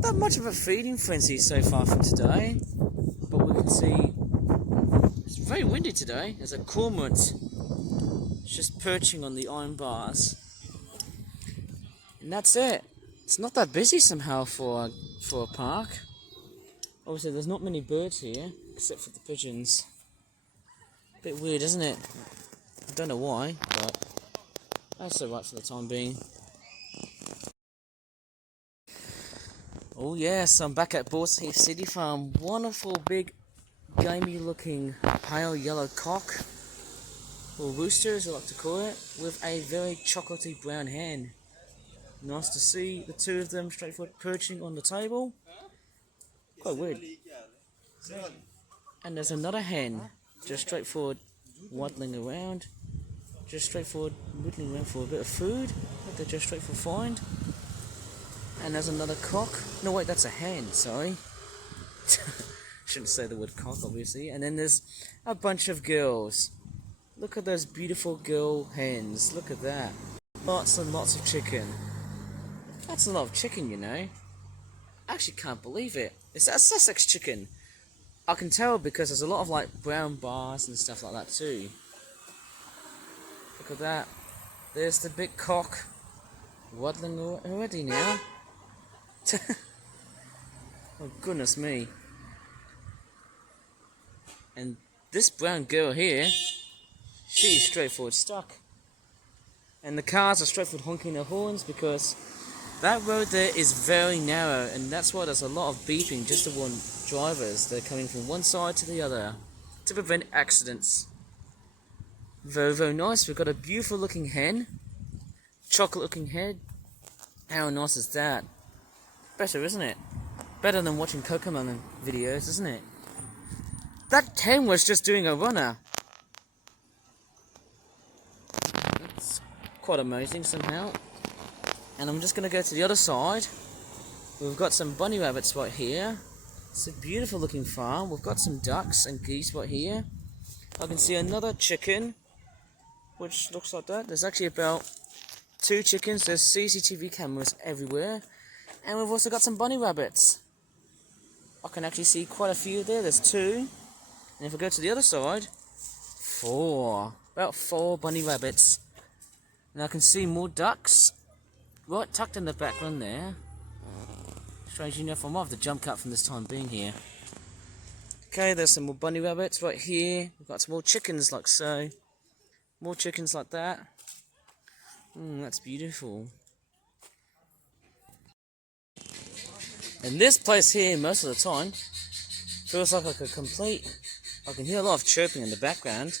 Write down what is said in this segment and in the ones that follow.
not that much of a feeding frenzy so far from today, but we can see it's very windy today. There's a cormorant just perching on the iron bars, and that's it. It's not that busy somehow for a park. Obviously, there's not many birds here except for the pigeons. Bit weird, isn't it? I don't know why, but that's alright for the time being. Oh yes, I'm back at Balls Heath City Farm. Wonderful big gamey looking pale yellow cock, or rooster as I like to call it, with a very chocolatey brown hen. Nice to see the two of them straightforward perching on the table. Quite weird. And there's another hen, just straightforward waddling around, just straightforward whittling around for a bit of food that they're just straightforward find. And there's another cock. No wait, that's a hen, sorry. Shouldn't say the word cock, obviously. And then there's a bunch of girls. Look at those beautiful girl hens. Look at that. Lots and lots of chicken. That's a lot of chicken, you know. I actually can't believe it. Is that Sussex chicken? I can tell because there's a lot of like brown bars and stuff like that too. Look at that. There's the big cock waddling already now. Oh goodness me. And this brown girl here, she's straightforward stuck. And the cars are straightforward honking their horns because that road there is very narrow, and that's why there's a lot of beeping just to warn drivers. They're coming from one side to the other to prevent accidents. Very, very nice. We've got a beautiful looking hen. Chocolate looking head. How nice is that? Better, isn't it? Better than watching Cocomelon videos, isn't it? That hen was just doing a runner. It's quite amazing somehow. And I'm just going to go to the other side. We've got some bunny rabbits right here. It's a beautiful looking farm. We've got some ducks and geese right here. I can see another chicken, which looks like that. There's actually about 2 chickens. There's CCTV cameras everywhere. And we've also got some bunny rabbits. I can actually see quite a few there. There's 2. And if I go to the other side, 4. About 4 bunny rabbits. And I can see more ducks right tucked in the background there. Strangely enough, I might have to jump cut from this time being here. Okay, there's some more bunny rabbits right here. We've got some more chickens like so. More chickens like that. That's beautiful. And this place here, most of the time, feels like I can hear a lot of chirping in the background.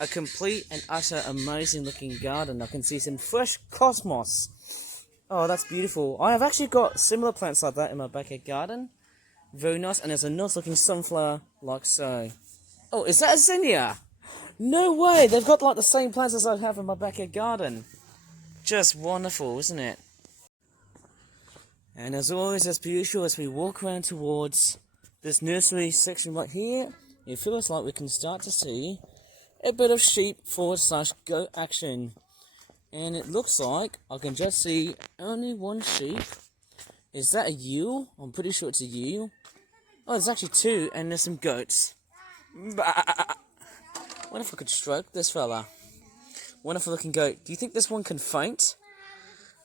A complete and utter amazing looking garden. I can see some fresh cosmos. Oh, that's beautiful. I have actually got similar plants like that in my backyard garden. Very nice. And there's a nice looking sunflower like so. Oh, is that a zinnia? No way! They've got like the same plants as I have in my backyard garden. Just wonderful, isn't it? And as always, as per usual, as we walk around towards this nursery section right here, it feels like we can start to see a bit of sheep / goat action. And it looks like I can just see only one sheep. Is that a ewe? I'm pretty sure it's a ewe. Oh, there's actually 2, and there's some goats. What if I could stroke this fella? Wonderful looking goat. Do you think this one can faint?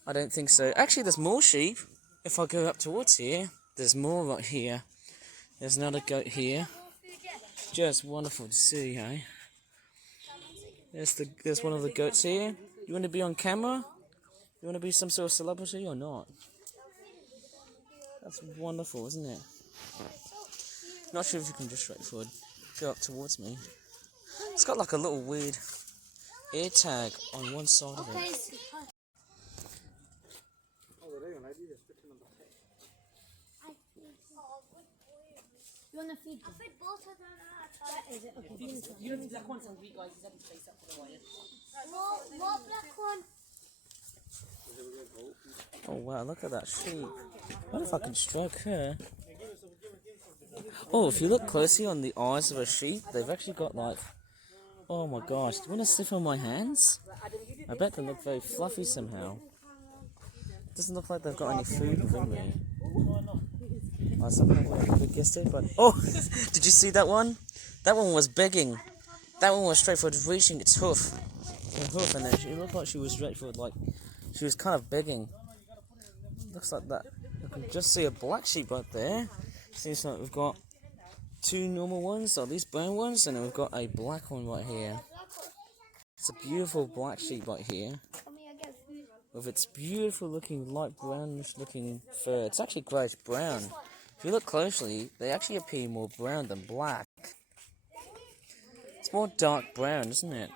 I don't think so. Actually, there's more sheep. If I go up towards here, there's more right here. There's another goat here. Just wonderful to see, hey? There's one of the goats here. You want to be on camera? You want to be some sort of celebrity or not? That's wonderful, isn't it? Not sure if you can just straightforward go up towards me. It's got like a little weird air tag on one side of it. You want to feed them? That is it. Okay. You don't need black ones, and we guys have to place up for the wire. More black one. Oh wow, look at that sheep. What if I can stroke her? Oh, if you look closely on the eyes of a sheep, they've actually got like... Oh my gosh, do you want to sniff on my hands? I bet they look very fluffy somehow. Doesn't look like they've got any food within me. I somehow we guessed it, but oh, did you see that one? That one was begging. That one was straight for reaching its hoof, and then it looked like she was straight for like she was kind of begging. Looks like that. You can just see a black sheep right there. Seems like we've got two normal ones, or these brown ones, and then we've got a black one right here. It's a beautiful black sheep right here, with its beautiful looking light brownish looking fur. It's actually greyish brown. If you look closely, they actually appear more brown than black. It's more dark brown, isn't it?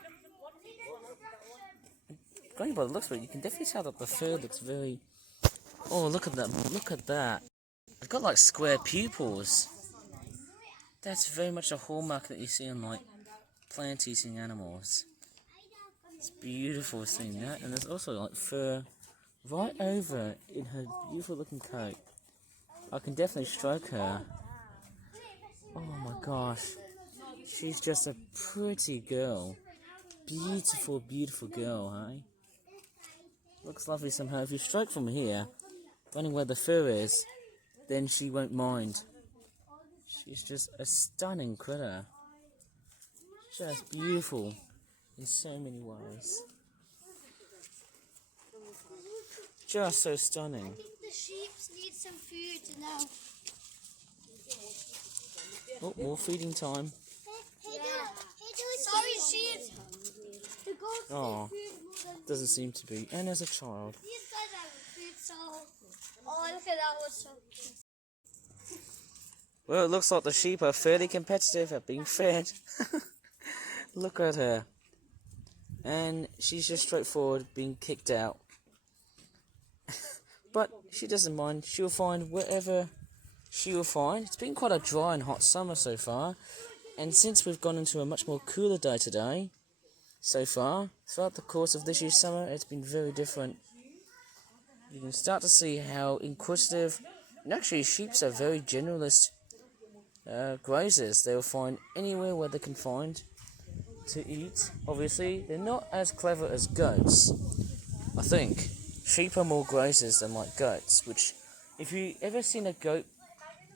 Going by the looks of it, you can definitely tell that the fur looks very... Oh, look at that, look at that. They've got like square pupils. That's very much a hallmark that you see on like plant-eating animals. It's beautiful seeing that, and there's also like fur right over in her beautiful looking coat. I can definitely stroke her. Oh my gosh, she's just a pretty girl. Beautiful, beautiful girl, hey? Looks lovely somehow. If you stroke from here, running where the fur is, then she won't mind. She's just a stunning critter. Just beautiful in so many ways. Just so stunning. I think the sheep need some food now. Oh, more feeding time. Sorry, sheep. The goats Oh, need food more than doesn't seem to be. And as a child. these guys have food, so... Oh, look at that one, so cute. Well, it looks like the sheep are fairly competitive at being fed. Look at her. And she's just straightforward being kicked out. But she doesn't mind. She'll find wherever she will find. It's been quite a dry and hot summer so far. And since we've gone into a much more cooler day today, so far, throughout the course of this year's summer, it's been very different. You can start to see how inquisitive, and actually sheep are very generalist grazers. They'll find anywhere where they can find to eat. Obviously, they're not as clever as goats, I think. Sheep are more grazers than like goats, which, if you ever seen a goat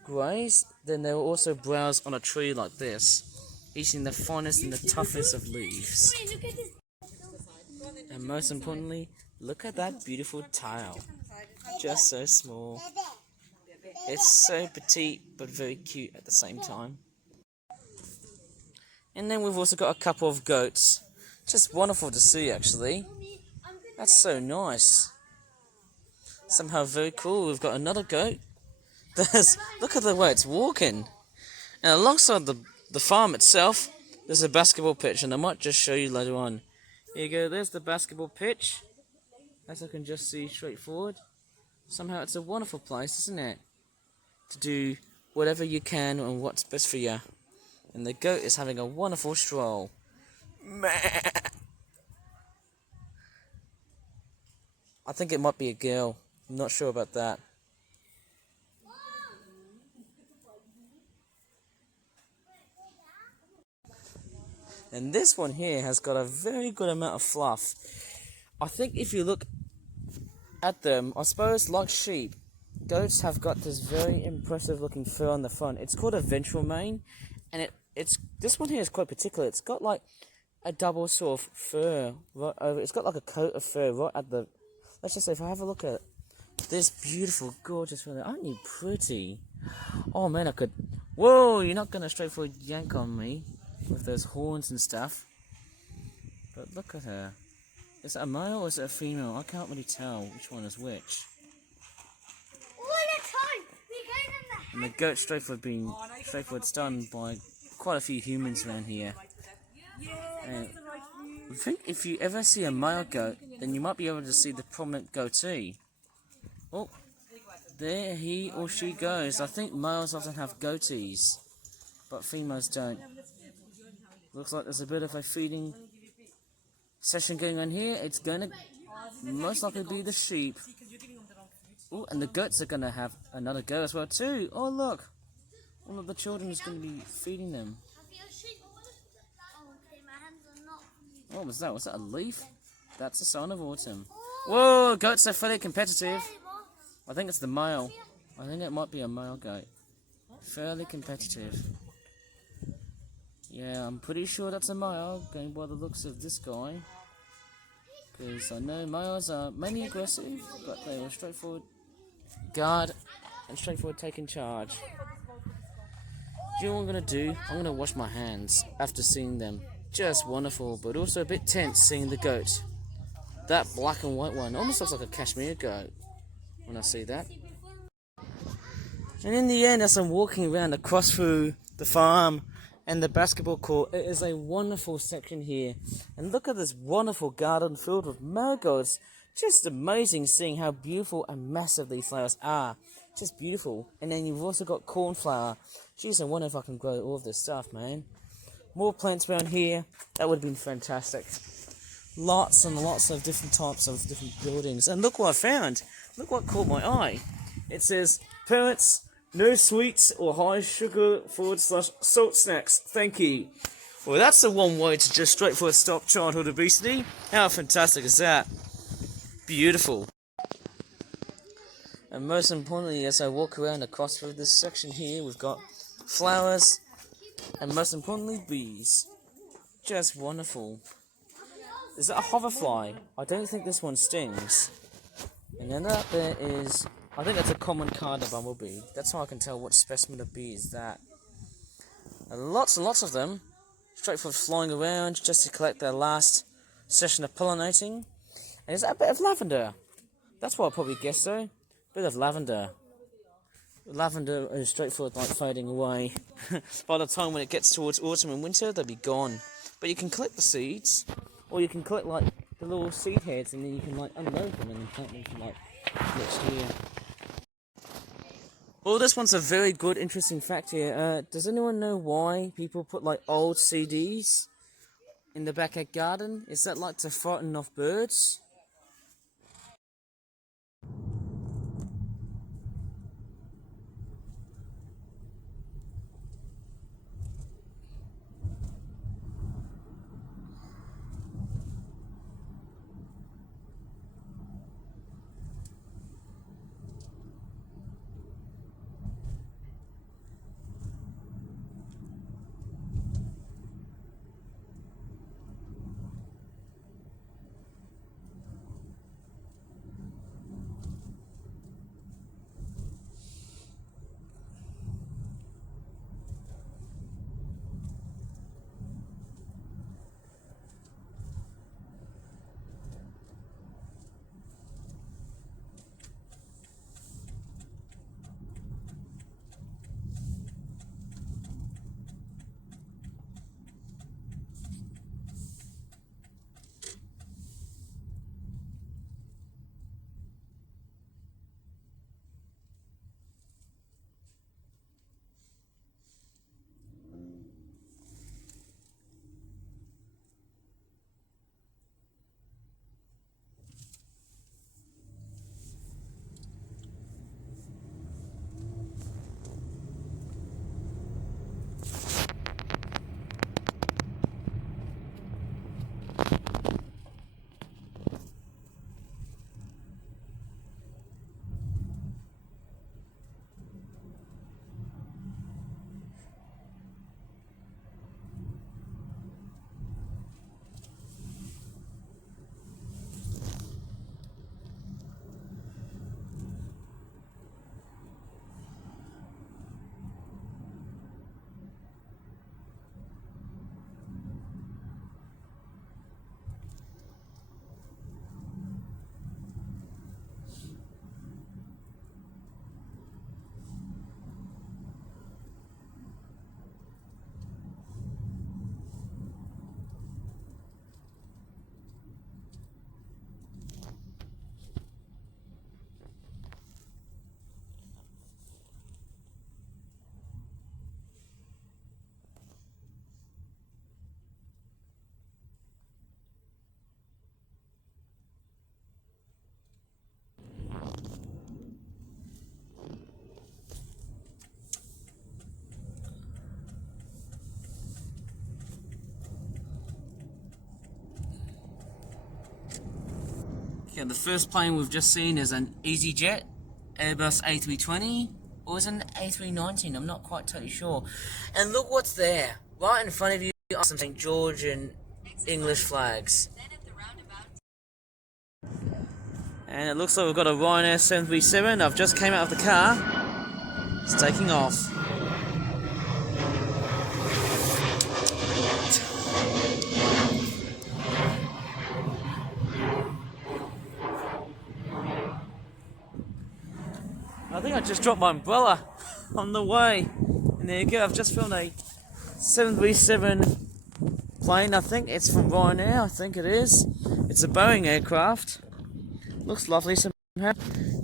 graze, then they'll also browse on a tree like this, eating the finest and the toughest of leaves. Look at this. And most importantly, look at that beautiful tail. Just so small. It's so petite, but very cute at the same time. And then we've also got a couple of goats. Just wonderful to see, actually. That's so nice. Somehow very cool. We've got another goat. Look at the way it's walking. And alongside the farm itself, there's a basketball pitch, and I might just show you later on. Here you go, there's the basketball pitch. As I can just see straight forward. Somehow it's a wonderful place, isn't it? To do whatever you can and what's best for you. And the goat is having a wonderful stroll. I think it might be a girl. I'm not sure about that. And this one here has got a very good amount of fluff. I think if you look at them, I suppose like sheep, goats have got this very impressive looking fur on the front. It's called a ventral mane, and it's this one here is quite particular. It's got like a double sort of fur right over. It's got like a coat of fur right at the. Let's just say if I have a look at this beautiful, gorgeous fur, aren't you pretty? Oh man, I could. Whoa! You're not gonna straightforward yank on me with those horns and stuff. But look at her. Is it a male or is it a female? I can't really tell which one is which. And the goat straightforward being straightforward done by quite a few humans around here. And I think if you ever see a male goat, then you might be able to see the prominent goatee. Oh, there he or she goes. I think males often have goatees, but females don't. Looks like there's a bit of a feeding session going on here. It's going to most likely be the sheep. Oh, and the goats are going to have another go as well too. Oh look, one of the children is going to be feeding them. What was that? Was that a leaf? That's a sign of autumn. Whoa, goats are fairly competitive. I think it's the male. I think it might be a male goat. Fairly competitive. Yeah, I'm pretty sure that's a male, going by the looks of this guy. Because I know males are mainly aggressive, but they are straightforward guard and straightforward taking charge. Do you know what I'm going to do? I'm going to wash my hands after seeing them. Just wonderful, but also a bit tense seeing the goat. That black and white one almost looks like a cashmere goat when I see that. And in the end, as I'm walking around across through the farm and the basketball court, it is a wonderful section here. And look at this wonderful garden filled with marigolds. Just amazing seeing how beautiful and massive these flowers are. Just beautiful. And then you've also got cornflower. Jeez, I wonder if I can grow all of this stuff, man. More plants around here. That would have been fantastic. Lots and lots of different types of different buildings. And look what I found. Look what caught my eye. It says, parents, no sweets or high sugar / salt snacks. Thank you. Well, that's the one way to just straightforward stop childhood obesity. How fantastic is that? Beautiful. And most importantly, as I walk around across through this section here, we've got flowers and most importantly, bees. Just wonderful. Is that a hoverfly? I don't think this one stings. And then that there is, I think that's a common Carder bumblebee. That's how I can tell what specimen of bee is that. And lots of them, straightforward flying around just to collect their last session of pollinating. And is that a bit of lavender? That's what I probably guessed though. Bit of lavender. Lavender is straightforward like fading away. By the time when it gets towards autumn and winter, they'll be gone. But you can collect the seeds, or you can collect like the little seed heads, and then you can like unload them and then plant them for like next year. Well, this one's a very good, interesting fact here. Does anyone know why people put like old CDs in the backyard garden? Is that like to frighten off birds? Okay, the first plane we've just seen is an EasyJet Airbus A320, or is it an A319? I'm not quite totally sure. And look what's there. Right in front of you are some St. George and English flags. And it looks like we've got a Ryanair 737. I've just came out of the car. It's taking off. I think I just dropped my umbrella on the way. And there you go, I've just filmed a 737 plane, I think. It's from Ryanair, I think it is. It's a Boeing aircraft. Looks lovely somehow.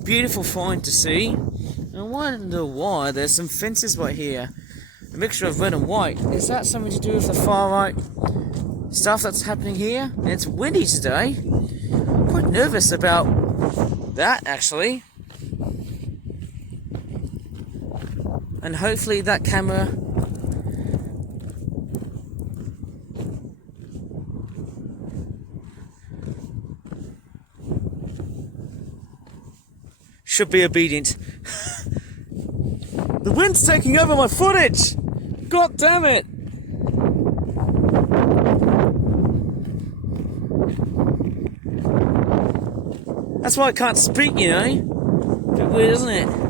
Beautiful find to see. I wonder why there's some fences right here. A mixture of red and white. Is that something to do with the far right stuff that's happening here? And it's windy today. I'm quite nervous about that actually. And hopefully that camera should be obedient. The wind's taking over my footage! God damn it! That's why I can't speak, you know? Bit weird, isn't it?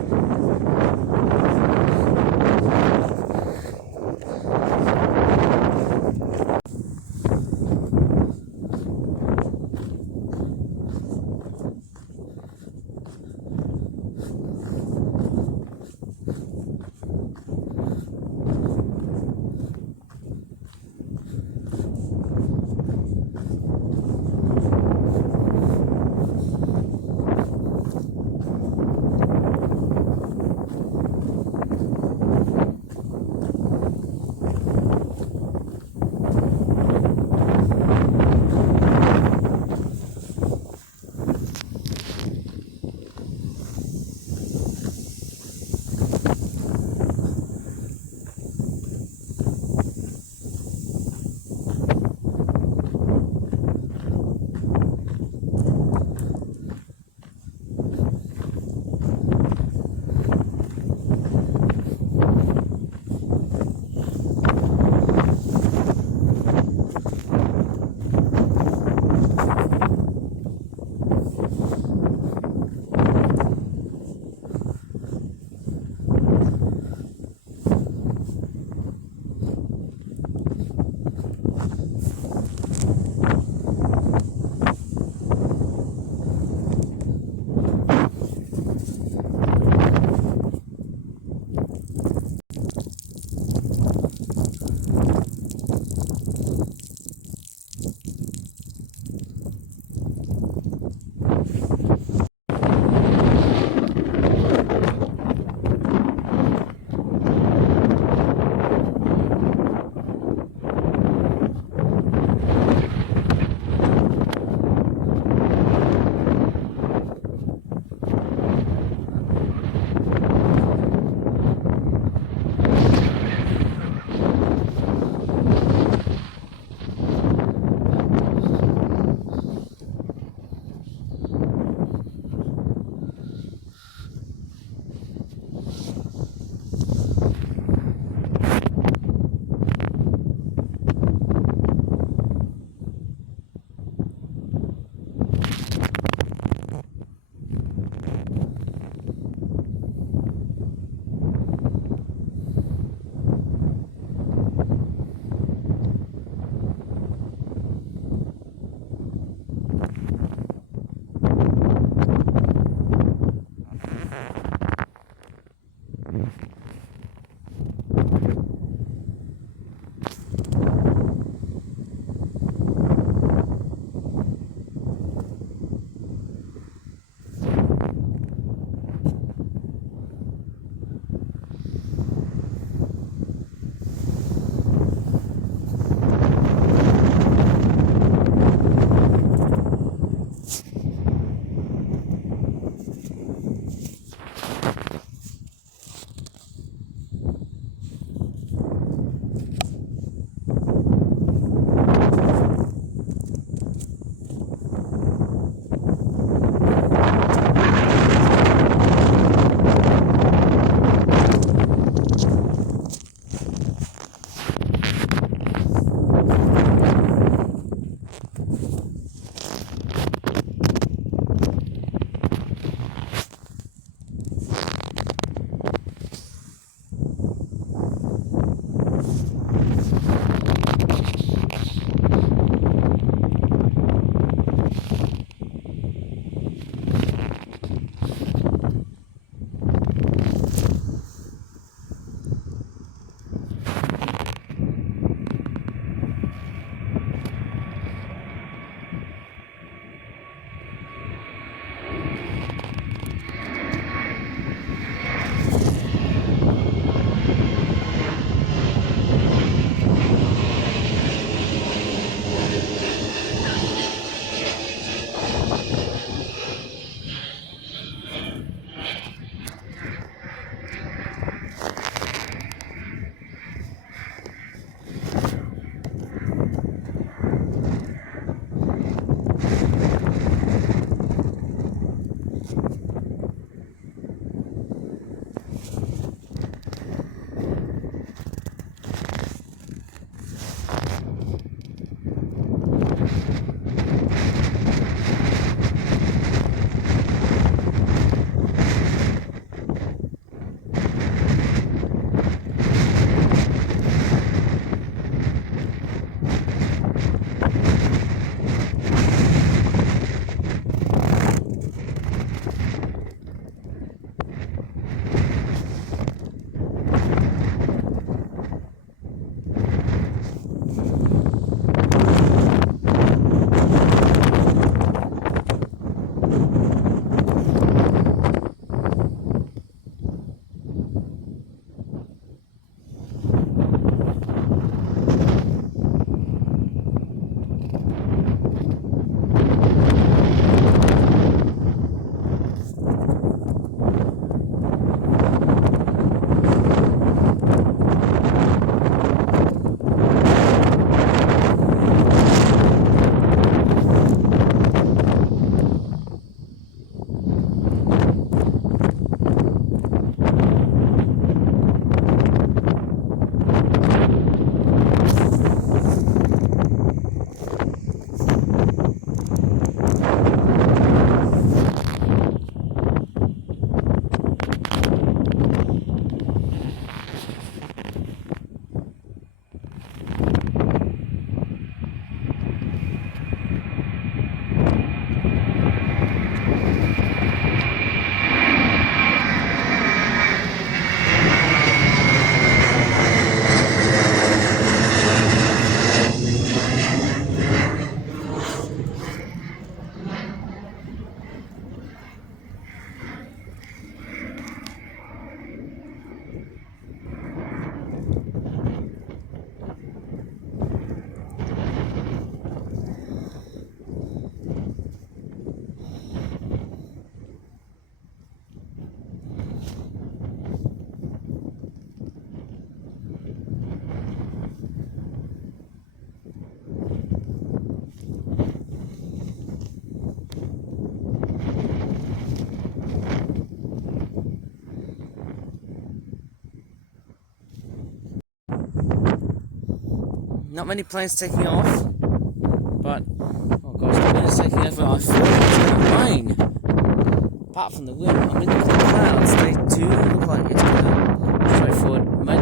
Not many planes taking off, but oh gosh, the wind is taking over. I feel like it's going to rain. Apart from the wind, I mean, look at the clouds. They do look like it's going to straightforward make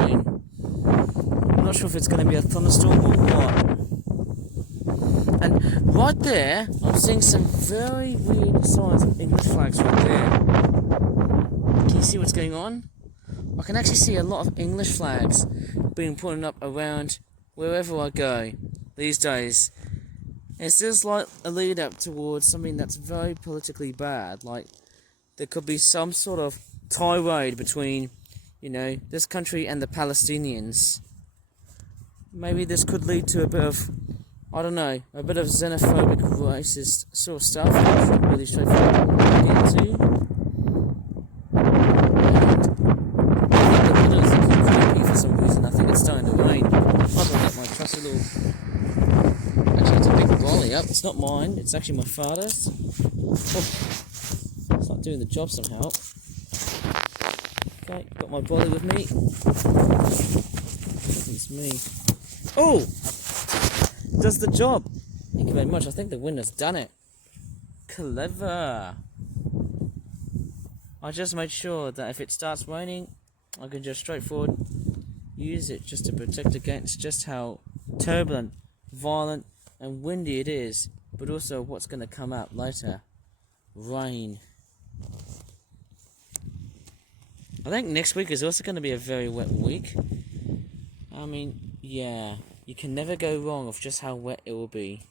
rain. I'm not sure if it's going to be a thunderstorm or what. And right there, I'm seeing some very weird signs of English flags right there. Can you see what's going on? I can actually see a lot of English flags being put up around wherever I go these days. It's just like a lead up towards something that's very politically bad. Like there could be some sort of tirade between, you know, this country and the Palestinians. Maybe this could lead to a bit of, I don't know, a bit of xenophobic, racist sort of stuff. It's not really straightforward to get into. And I think the weather is looking creepy for some reason. I think it's starting to rain. I've got to get my trusty little... Actually, it's a big brolly up. It's not mine. It's actually my father's. Oh, it's not doing the job somehow. Okay, got my brolly with me. It's me. Oh! Does the job. Thank you very much. I think the wind has done it. Clever. I just made sure that if it starts raining, I can just straightforward use it just to protect against just how turbulent, violent, and windy it is, but also what's going to come out later. Rain. I think next week is also going to be a very wet week. I mean, yeah. You can never go wrong with just how wet it will be.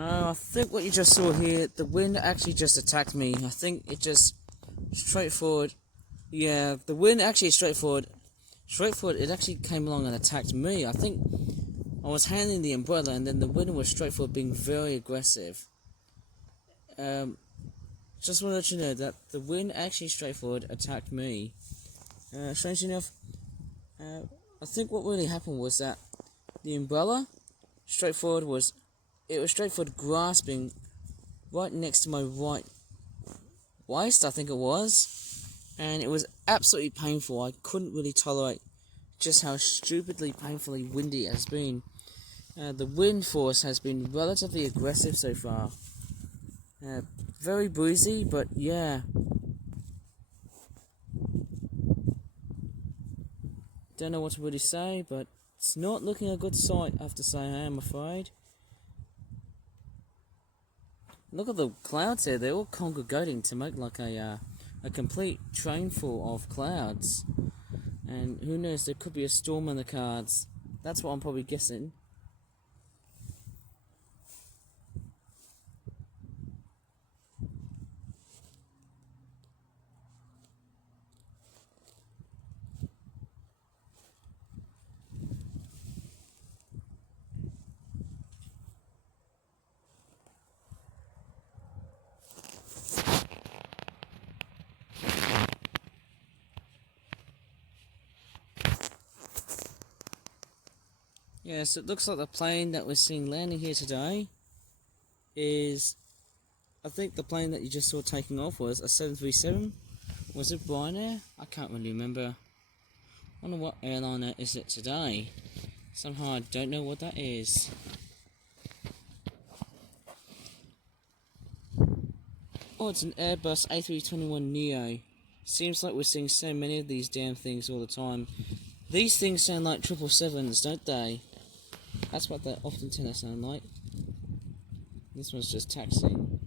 I think what you just saw here, the wind actually just attacked me. I think it just straightforward. Yeah, the wind actually straightforward. It actually came along and attacked me. I think I was handling the umbrella, and then the wind was straightforward, being very aggressive. Just want to let you know that the wind actually straightforward attacked me. Strangely enough, I think what really happened was that the umbrella straightforward was straightforward grasping right next to my right waist, I think it was, and it was absolutely painful. I couldn't really tolerate just how stupidly painfully windy it has been. The wind force has been relatively aggressive so far. Very breezy, but yeah. Don't know what to really say, but it's not looking a good sight, I have to say, I'm afraid. Look at the clouds here, they're all congregating to make like a complete train full of clouds. And who knows, there could be a storm in the cards. That's what I'm probably guessing. Yes, it looks like the plane that we're seeing landing here today is, I think the plane that you just saw taking off was a 737. Was it Ryanair? I can't really remember. I wonder what airliner is it today. Somehow I don't know what that is. Oh, it's an Airbus A321neo. Seems like we're seeing so many of these damn things all the time. These things sound like 777s, don't they? That's what they often tend to sound like. This one's just taxiing.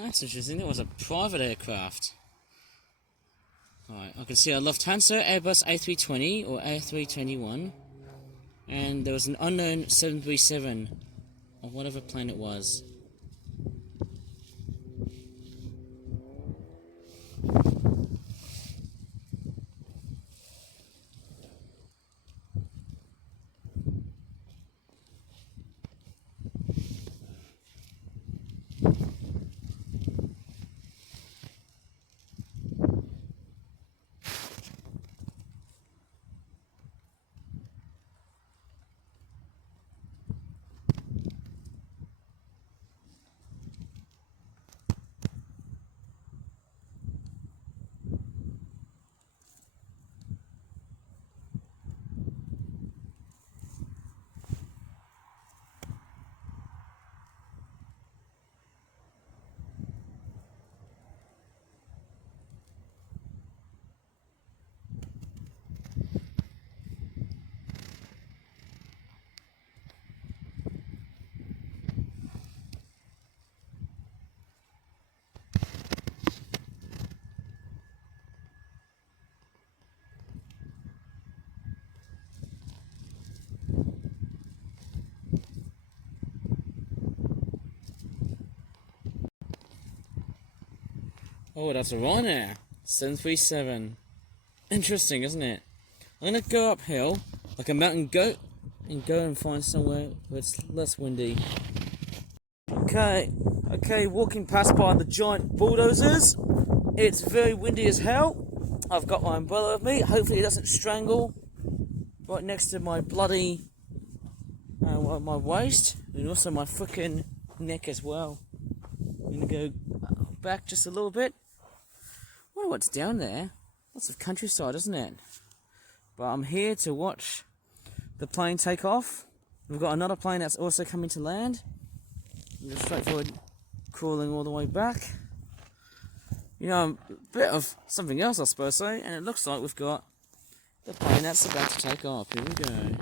That's interesting. It was a private aircraft. Right, I can see a Lufthansa Airbus A320 or A321, and there was an unknown 737 or whatever plane it was. Oh, that's a Ryanair 737. Interesting, isn't it? I'm gonna go uphill like a mountain goat and go and find somewhere where it's less windy. Okay, walking past by the giant bulldozers. It's very windy as hell. I've got my umbrella with me. Hopefully it doesn't strangle right next to my bloody my waist and also my freaking neck as well. I'm gonna go back just a little bit. I wonder what's down there. Lots of countryside, isn't it? But I'm here to watch the plane take off. We've got another plane that's also coming to land. Just straightforward crawling all the way back. You know, a bit of something else I suppose so, and it looks like we've got the plane that's about to take off. Here we go.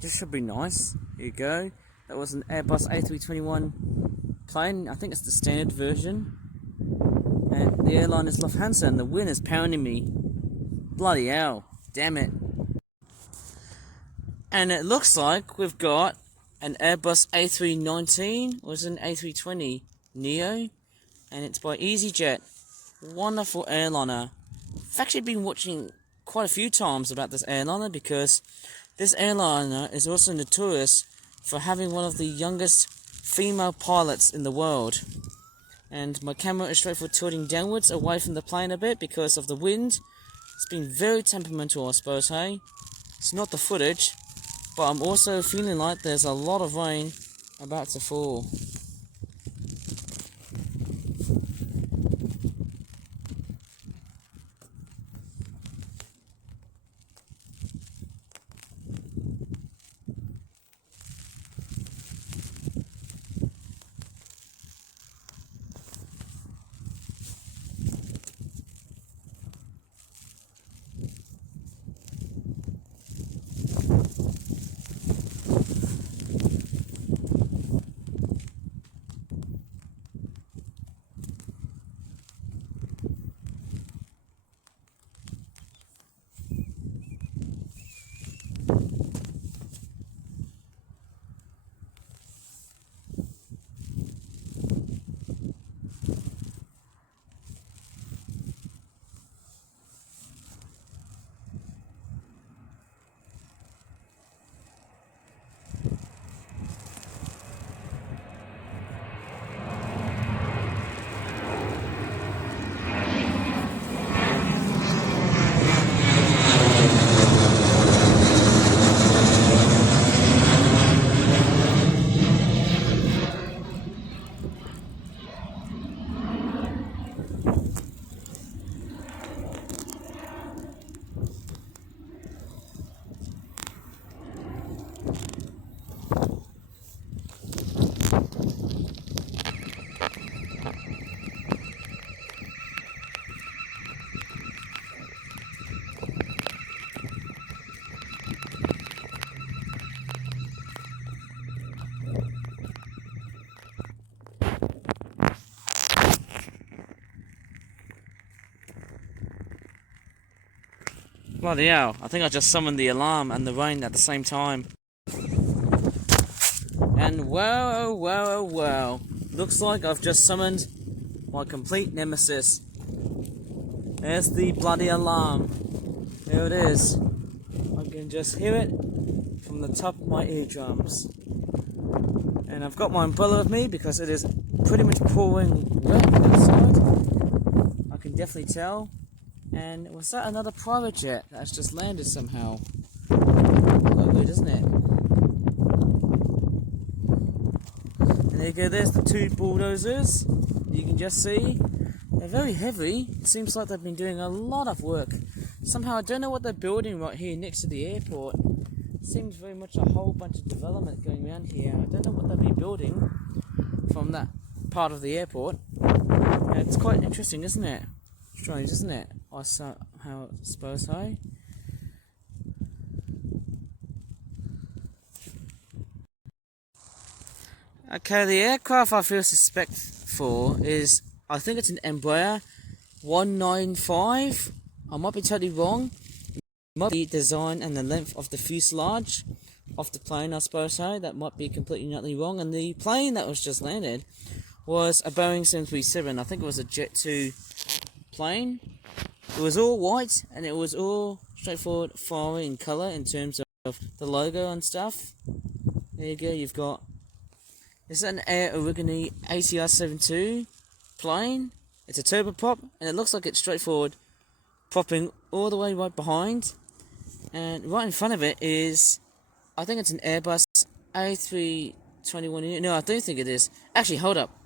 This should be nice. Here you go. That was an Airbus A321 plane. I think it's the standard version. And the airline is Lufthansa and the wind is pounding me. Bloody hell. Damn it. And it looks like we've got an Airbus A319 or is it an A320 Neo. And it's by EasyJet. Wonderful airliner. I've actually been watching quite a few times about this airliner because this airliner is also notorious for having one of the youngest female pilots in the world. And my camera is straightforward tilting downwards away from the plane a bit because of the wind. It's been very temperamental, I suppose, hey? It's not the footage, but I'm also feeling like there's a lot of rain about to fall. Bloody hell, I think I just summoned the alarm and the rain at the same time. And wow, wow, wow. Looks like I've just summoned my complete nemesis. There's the bloody alarm. There it is. I can just hear it from the top of my eardrums. And I've got my umbrella with me because it is pretty much pouring wet outside. I can definitely tell. And was that another private jet that's just landed somehow? Quite weird, isn't it? And there you go, there's the two bulldozers. You can just see. They're very heavy. It seems like they've been doing a lot of work. Somehow I don't know what they're building right here next to the airport. It seems very much a whole bunch of development going around here. I don't know what they've been building from that part of the airport. It's quite interesting, isn't it? Strange, isn't it? I somehow suppose so. Okay, the aircraft I feel suspect for is, I think it's an Embraer 195. I might be totally wrong. It might be the design and the length of the fuselage of the plane, I suppose so. That might be completely utterly wrong. And the plane that was just landed was a Boeing 737. I think it was a Jet 2 plane. It was all white and it was all straightforward fiery in colour in terms of the logo and stuff. There you go, you've got, it's an Air Origami ATR 72 plane. It's a turboprop and it looks like it's straightforward propping all the way right behind. And right in front of it is, I think it's an Airbus A321. No, I don't think it is. Actually, hold up.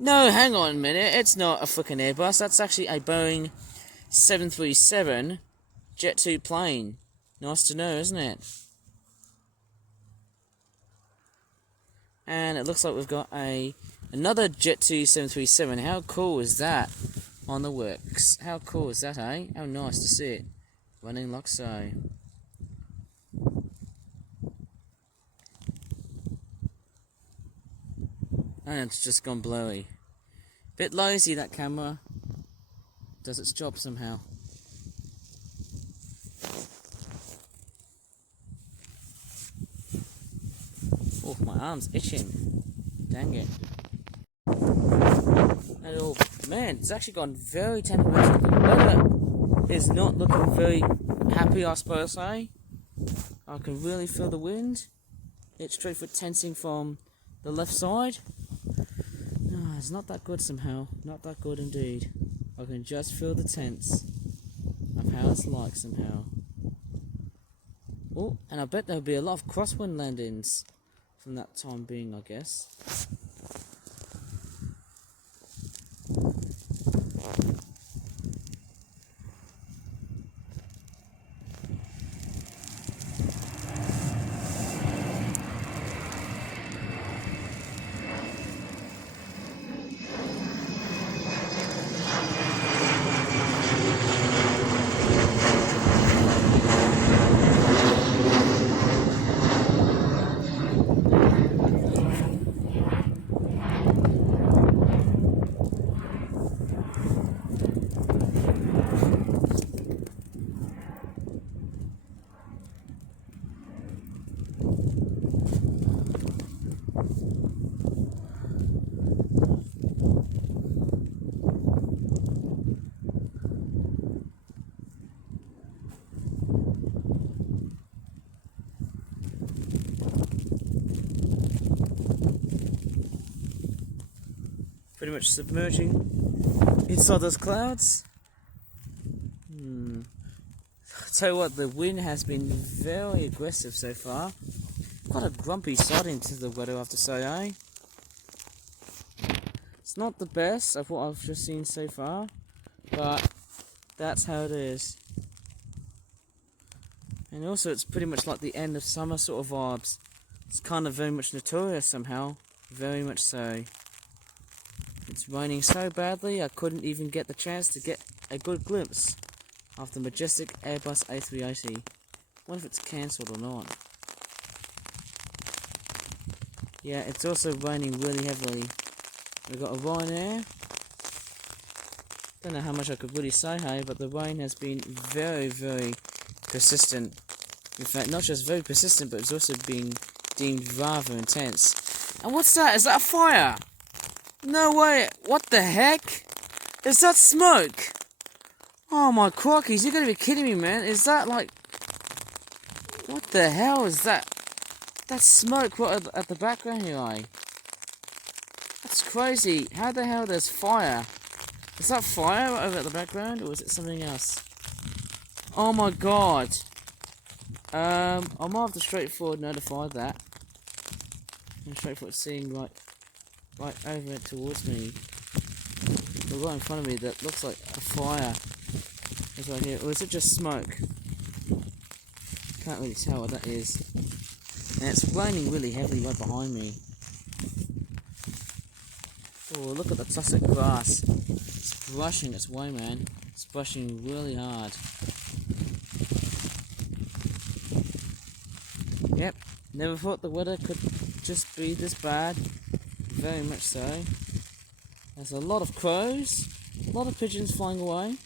No, hang on a minute. It's not a freaking Airbus. That's actually a Boeing 737 Jet 2 plane. Nice to know, isn't it? And it looks like we've got another Jet 2 737. How cool is that on the works? How cool is that, eh? How nice to see it running like so. And it's just gone blowy. Bit lazy, that camera. Does its job somehow. Oh, my arm's itching. Dang it. And oh, man, it's actually gone very temperamental. The weather is not looking very happy, I suppose, eh? I can really feel the wind. It's straight for tensing from the left side. No, it's not that good somehow. Not that good indeed. I can just feel the tense of how it's like somehow. Oh, and I bet there'll be a lot of crosswind landings from that time being, I guess. Pretty much submerging inside those clouds. Tell you what, the wind has been very aggressive so far. Quite a grumpy start into the weather, I have to say, eh? It's not the best of what I've just seen so far, but that's how it is. And also it's pretty much like the end of summer sort of vibes. It's kind of very much notorious somehow, very much so. It's raining so badly I couldn't even get the chance to get a good glimpse of the majestic Airbus A380. Wonder if it's cancelled or not. Yeah, it's also raining really heavily. We've got a Ryanair. Don't know how much I could really say, hey, but the rain has been very, very persistent. In fact, not just very persistent, but it's also been deemed rather intense. And what's that? Is that a fire? No way! What the heck? Is that smoke? Oh my crockies, you're gonna be kidding me, man. Is that like... What the hell is that? That's smoke right at the background here, eh? That's crazy. How the hell there's fire? Is that fire right over at the background, or is it something else? Oh my god. I might have to straightforward notify that. I'm straightforward seeing right over it towards me. The right in front of me that looks like a fire. Is right here. Or is it just smoke? Can't really tell what that is. And it's raining really heavily right behind me. Oh, look at the tussock grass. It's brushing its way, man. It's brushing really hard. Yep, never thought the weather could just be this bad. Very much so. There's a lot of crows, a lot of pigeons flying away.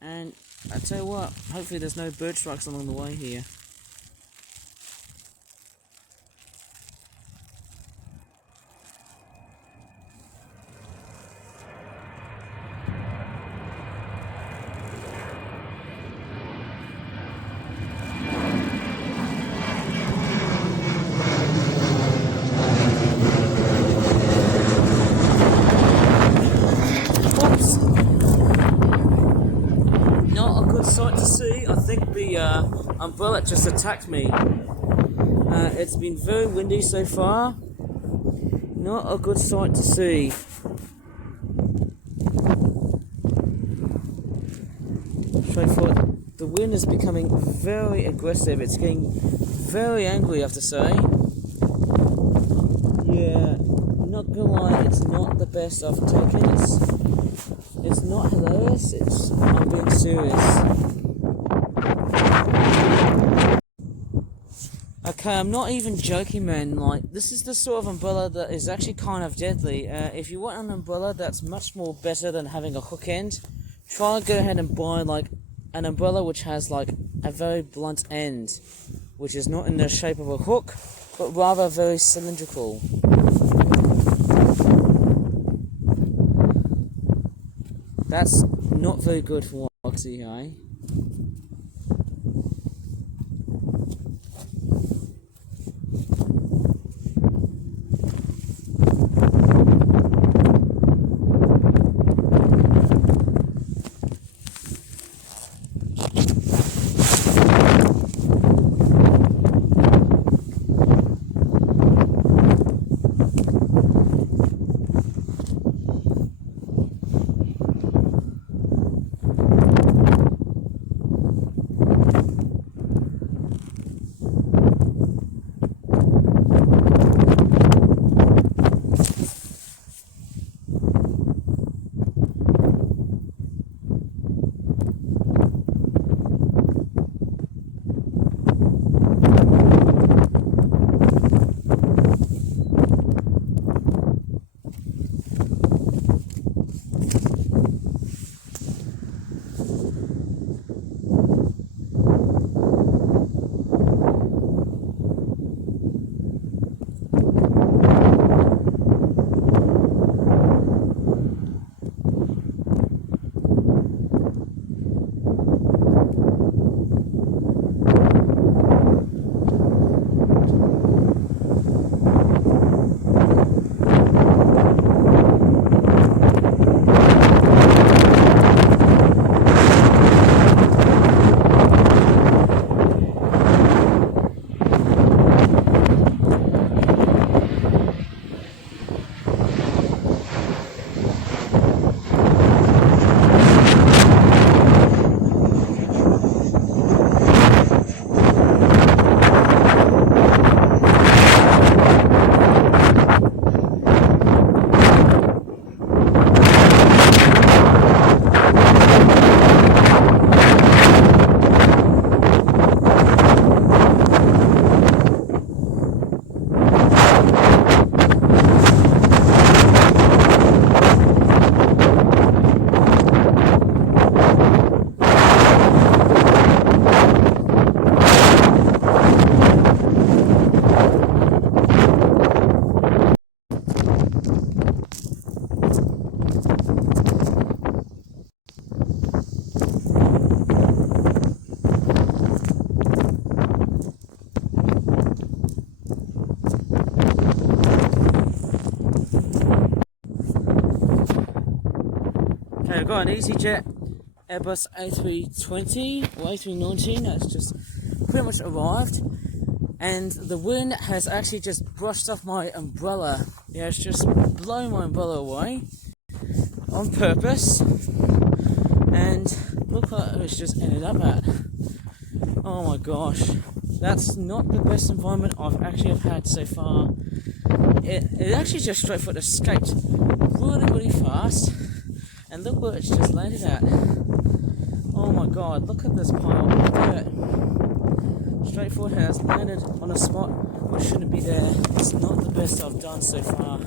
And I tell you what, hopefully there's no bird strikes along the way here. Sight to see. I think the umbrella just attacked me. It's been very windy so far. Not a good sight to see. Straightforward. The wind is becoming very aggressive. It's getting very angry, I have to say. Yeah, not gonna lie, it's not the best I've taken. It's not hilarious, I'm being serious. Okay, I'm not even joking, man. Like, this is the sort of umbrella that is actually kind of deadly. If you want an umbrella that's much more better than having a hook end, try and go ahead and buy, like, an umbrella which has, like, a very blunt end, which is not in the shape of a hook, but rather very cylindrical. That's not very good for what I see, eh? Okay, I've got an EasyJet Airbus A320 or A319 that's just pretty much arrived, and the wind has actually just brushed off my umbrella. Yeah, it's just blown my umbrella away on purpose, and look what it's just ended up at. Oh my gosh, that's not the best environment I've actually had so far. It actually just straight foot escaped really fast, and look where it's just landed at. Oh my god, look at this pile of dirt. Straight foot has landed on a spot which shouldn't be there. It's not the best I've done so far.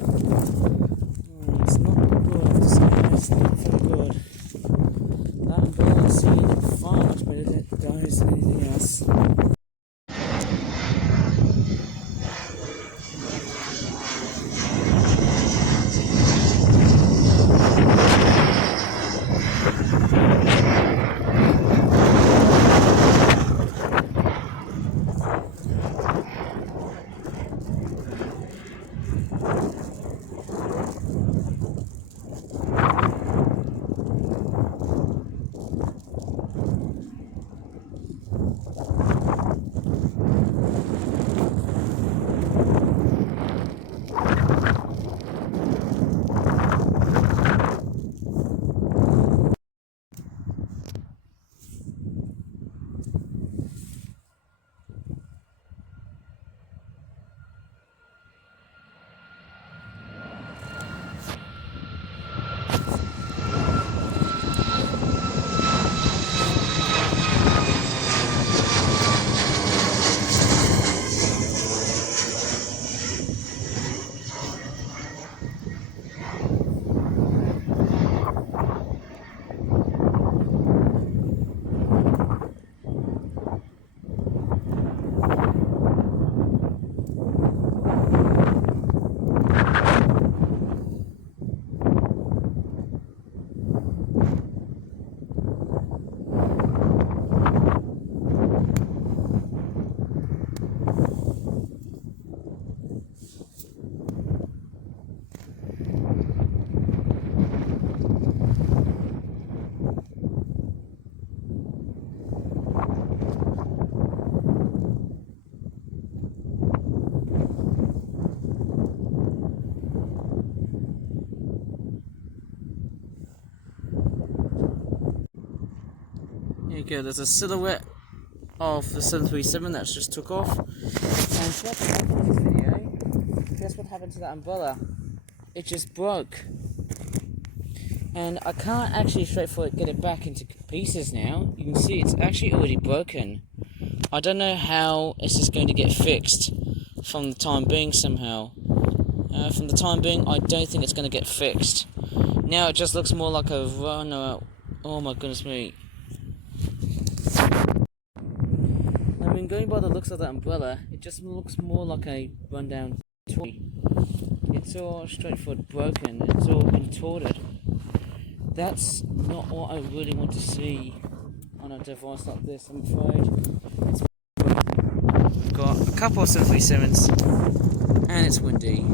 It's not good, I have to say. It's not very good. That umbrella is seeing far much better than it does anything else. There you go, there's a silhouette of the 737 that's just took off. And throughout the length of this video, guess what happened to that umbrella? It just broke. And I can't actually straightforward get it back into pieces now. You can see it's actually already broken. I don't know how this is going to get fixed from the time being somehow. From the time being, I don't think it's going to get fixed. Now it just looks more like a runner. Oh my goodness me. I mean, going by the looks of that umbrella, it just looks more like a rundown toy. It's all straightforward broken, it's all contorted. That's not what I really want to see on a device like this, I'm afraid. We've got a couple of 737s, and it's windy.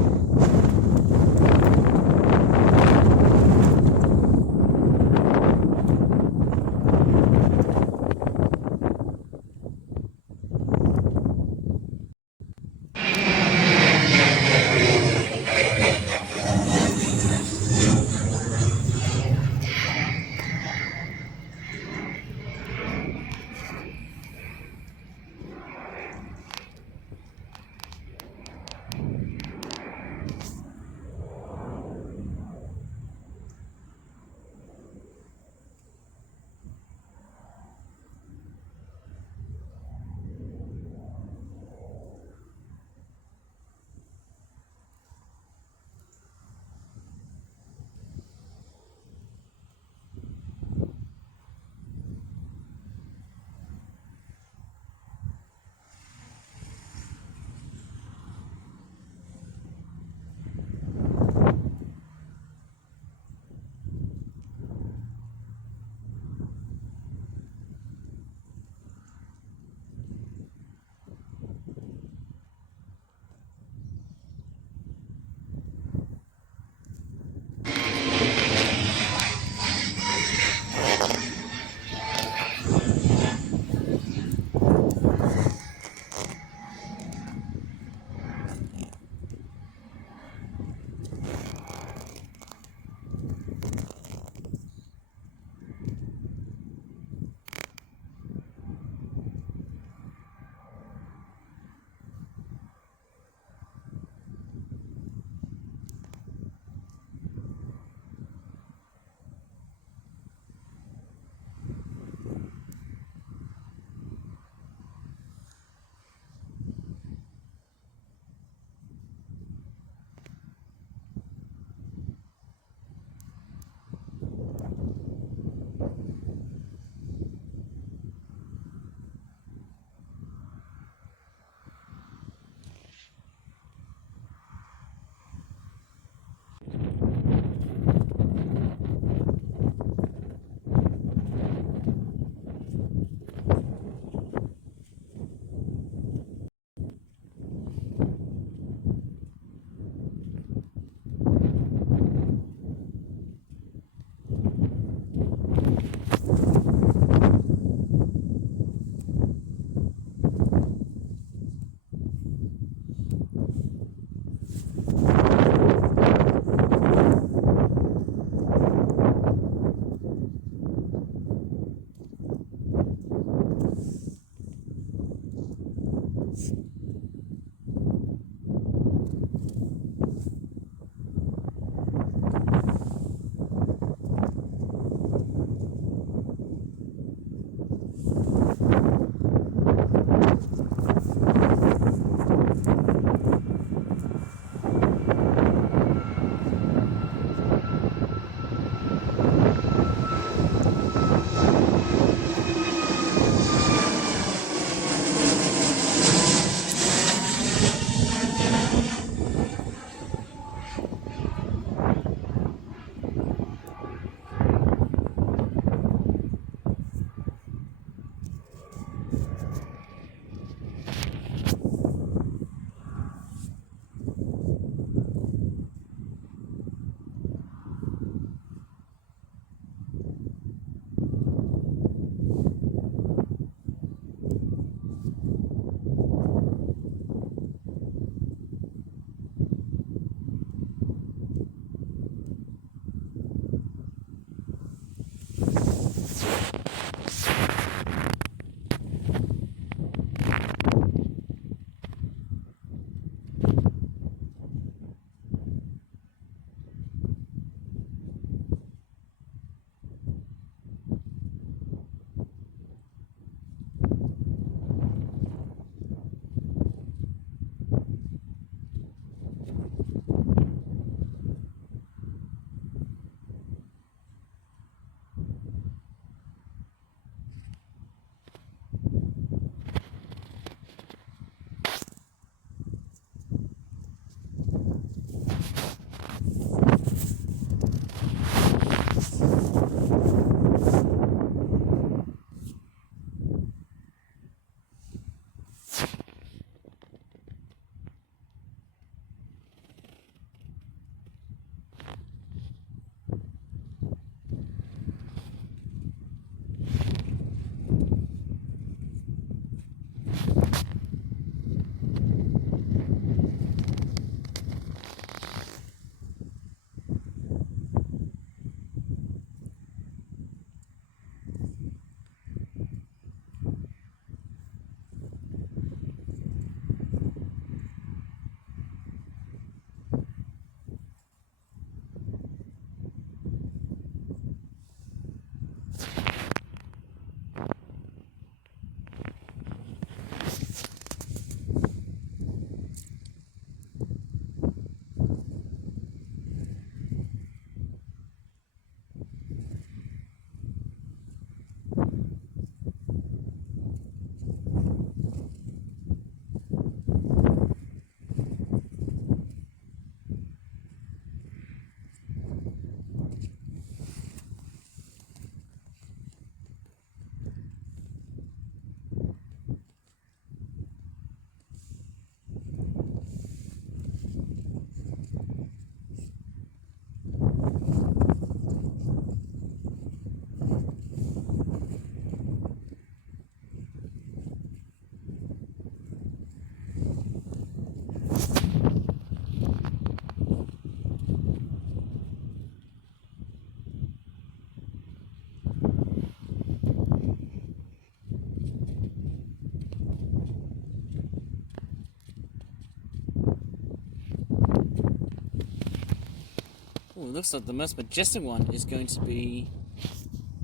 it looks like the most majestic one is going to be...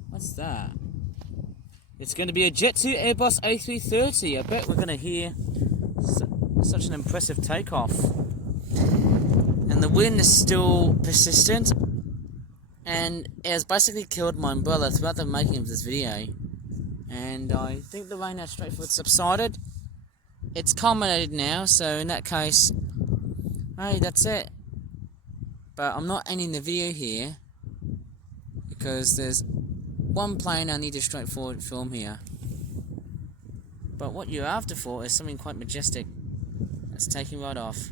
What's that? It's going to be a Jet2 Airbus A330. I bet we're going to hear such an impressive takeoff. And the wind is still persistent, and it has basically killed my umbrella throughout the making of this video. And I think the rain has straightforward subsided. It's culminated now, so in that case, hey, that's it. But I'm not ending the video here, because there's one plane I need to straightforward film here. But what you're after for is something quite majestic that's taking right off.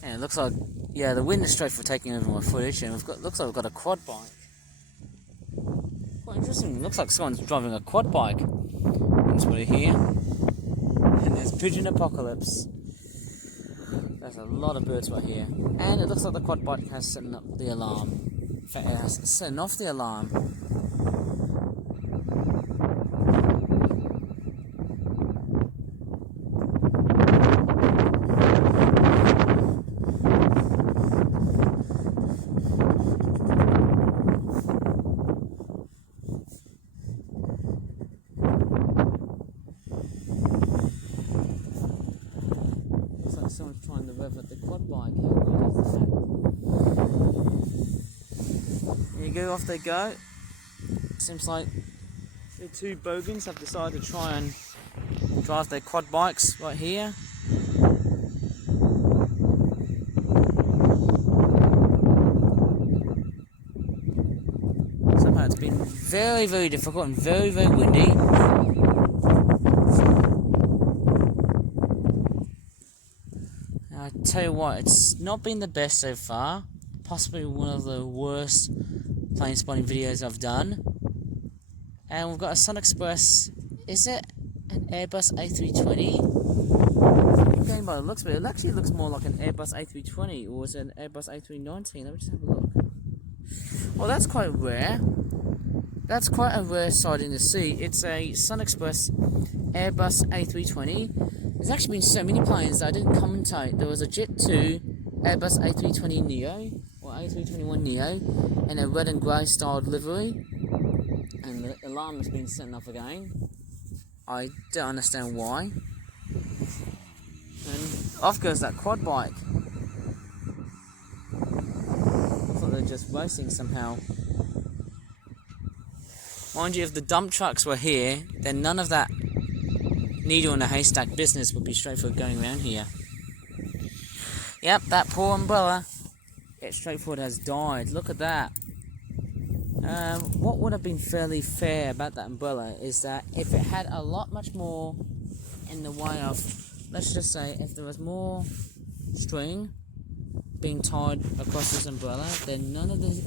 And it looks like, yeah, the wind is straight for taking over my footage, and looks like we've got a quad bike. Quite interesting. It looks like someone's driving a quad bike. That's what I hear. And there's pigeon apocalypse. There's a lot of birds right here. And it looks like the quad bike has set up the alarm. In fact, it has set off the alarm. Someone's trying to rev at the quad bike. There you go, off they go. Seems like the two bogans have decided to try and drive their quad bikes right here. Somehow it's been very, very difficult and very, very windy. I tell you what, it's not been the best so far. Possibly one of the worst plane spotting videos I've done. And we've got a SunExpress. Is it an Airbus A320? Going by the looks, but it actually looks more like an Airbus A320, or is it an Airbus A319? Let me just have a look. Well, that's quite rare. That's quite a rare sighting to see. It's a SunExpress Airbus A320. There's actually been so many planes that I didn't commentate. There was a Jet2 Airbus A320neo, or A321neo, in a red and grey styled livery. And the alarm has been set off again. I don't understand why. And off goes that quad bike. I thought they were just racing somehow. Mind you, if the dump trucks were here, then none of that needle in a haystack business would be straightforward going around here. Yep, that poor umbrella, it straightforward has died. Look at that. What would have been fairly fair about that umbrella is that if it had a lot much more in the way of, let's just say, if there was more string being tied across this umbrella, then none of these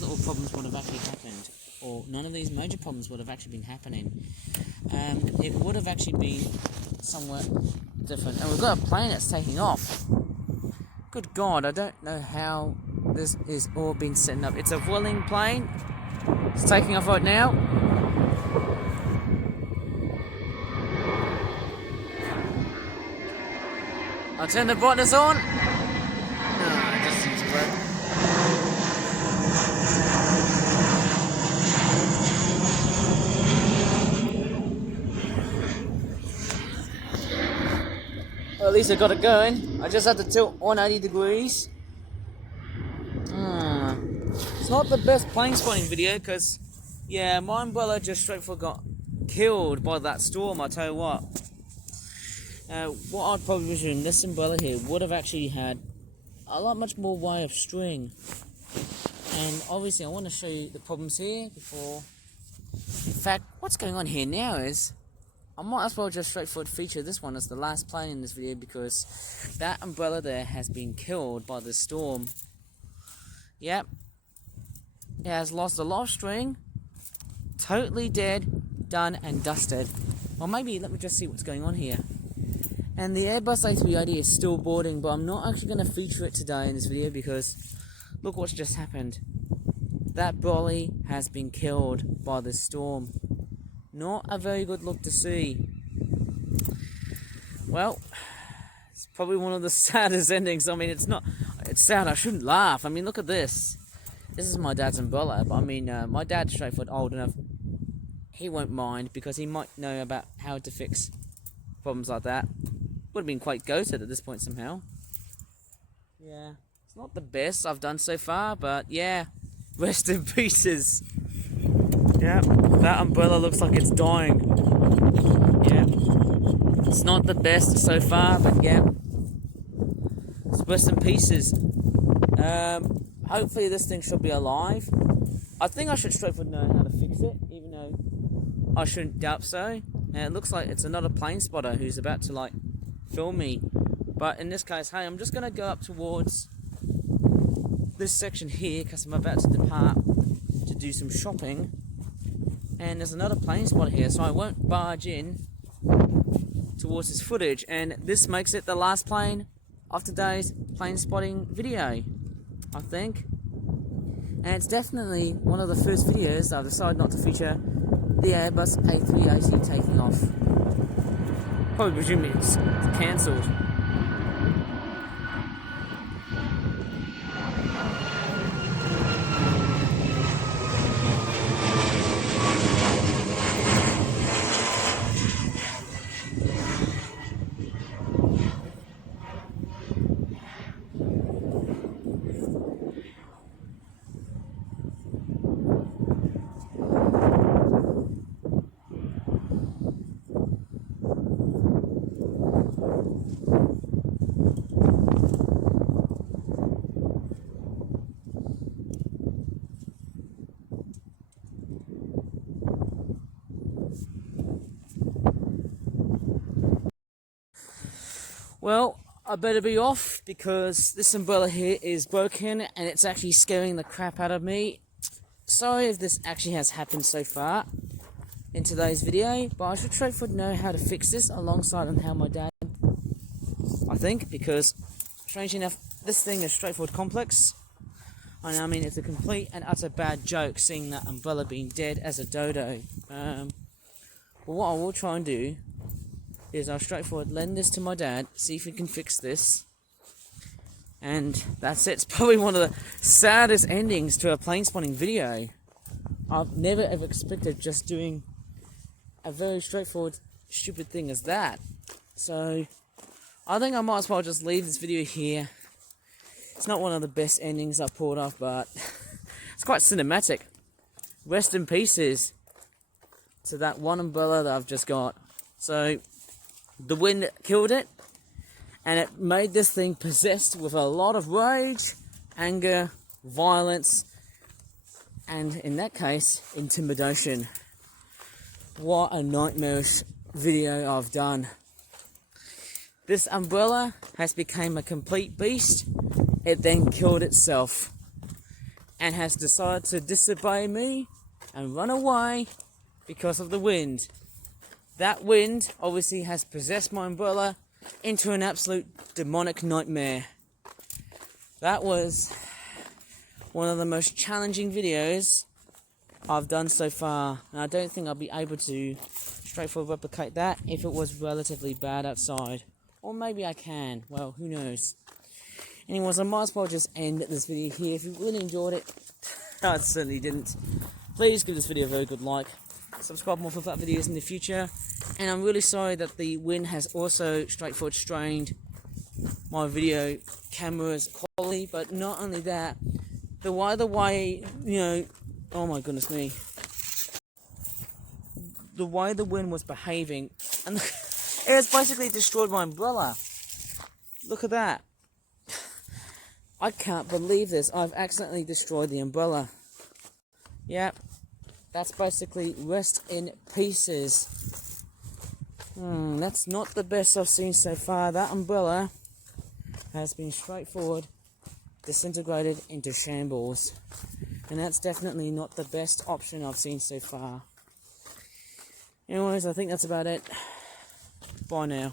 little problems would have actually happened, or none of these major problems would have actually been happening. It would have actually been somewhat different. And we've got a plane that's taking off. Good God, I don't know how this is all been set up. It's a Vueling plane. It's taking off right now. I'll turn the brightness on. No, it just seems to work. Well, at least I got it going. I just had to tilt 180 degrees. It's not the best plane spotting video because, yeah, my umbrella just straightforward got killed by that storm, I tell you what. What I'd probably presume, this umbrella here would have actually had a lot much more way of string. And obviously I want to show you the problems here before. In fact, what's going on here now is, I might as well just straightforward feature this one as the last plane in this video because that umbrella there has been killed by the storm. Yep. It has lost a lot of string. Totally dead, done and dusted. Or maybe let me just see what's going on here. And the Airbus A380 is still boarding, but I'm not actually going to feature it today in this video because look what's just happened. That brolly has been killed by the storm. Not a very good look to see. Well, it's probably one of the saddest endings. I mean, it's sad, I shouldn't laugh. I mean, look at this. This is my dad's umbrella, but I mean, my dad's straightforward old enough. He won't mind because he might know about how to fix problems like that. Would have been quite goated at this point somehow. Yeah, it's not the best I've done so far, but yeah, rest in pieces. Yeah, that umbrella looks like it's dying. Yeah, it's not the best so far, but yeah, it's rest in pieces. Hopefully this thing should be alive. I think I should straightforward know how to fix it, even though I shouldn't doubt so. And it looks like it's another plane spotter who's about to like film me. But in this case, hey, I'm just going to go up towards this section here because I'm about to depart to do some shopping. And there's another plane spotter here, so I won't barge in towards this footage. And this makes it the last plane of today's plane spotting video, I think. And it's definitely one of the first videos that I've decided not to feature the Airbus A380 taking off. Probably presuming it's cancelled. Well, I better be off because this umbrella here is broken and it's actually scaring the crap out of me. Sorry if this actually has happened so far in today's video, but I should straightforward know how to fix this alongside on how my dad, I think, because strangely enough, this thing is straightforward complex. And I mean, it's a complete and utter bad joke seeing that umbrella being dead as a dodo. But what I will try and do is I'll straightforward lend this to my dad, see if he can fix this. And that's it. It's probably one of the saddest endings to a plane spotting video. I've never ever expected just doing a very straightforward, stupid thing as that. So I think I might as well just leave this video here. It's not one of the best endings I've pulled off, but it's quite cinematic. Rest in pieces to that one umbrella that I've just got. So the wind killed it, and it made this thing possessed with a lot of rage, anger, violence, and in that case, intimidation. What a nightmarish video I've done. This umbrella has become a complete beast. It then killed itself and has decided to disobey me and run away because of the wind. That wind obviously has possessed my umbrella into an absolute demonic nightmare. That was one of the most challenging videos I've done so far, and I don't think I'll be able to straightforward replicate that if it was relatively bad outside. Or maybe I can. Well, who knows. Anyways, I might as well just end this video here. If you really enjoyed it, I certainly didn't. Please give this video a very good like. Subscribe more for that videos in the future. And I'm really sorry that the wind has also straightforward strained my video camera's quality. But not only that, the way, you know, oh my goodness me. The way the wind was behaving, and it has basically destroyed my umbrella. Look at that. I can't believe this. I've accidentally destroyed the umbrella. Yep. That's basically rest in pieces. That's not the best I've seen so far. That umbrella has been straightforward disintegrated into shambles. And that's definitely not the best option I've seen so far. Anyways, I think that's about it. Bye now.